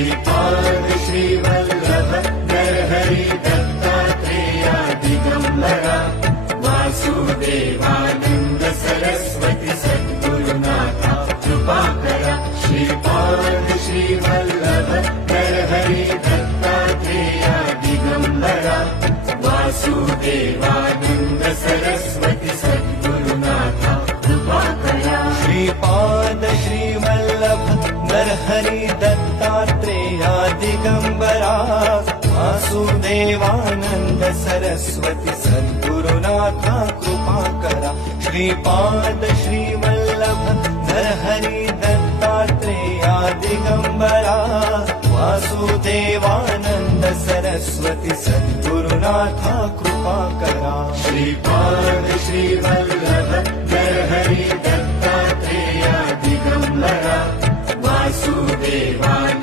Shripad Shrivallabh Narhari Dattatreya Digambara Vasudevanand Saraswati सद्गुरुनाथा कृपाकरा Shripad Shrivallabh Narhari Dattatreya Digambara Vasudevanand Saraswati सद्गुरुनाथा कृपाकरा Shripad Shrivallabh Narhari Dattatreya Digambara Vasudevanand Saraswati सद्गुरुनाथा कृपाकरा Shripad Shrivallabh Narhari Dattatreya Digambara Vasudevanand Saraswati सद्गुरुनाथा कृपाकरा Shripad Shrivallabh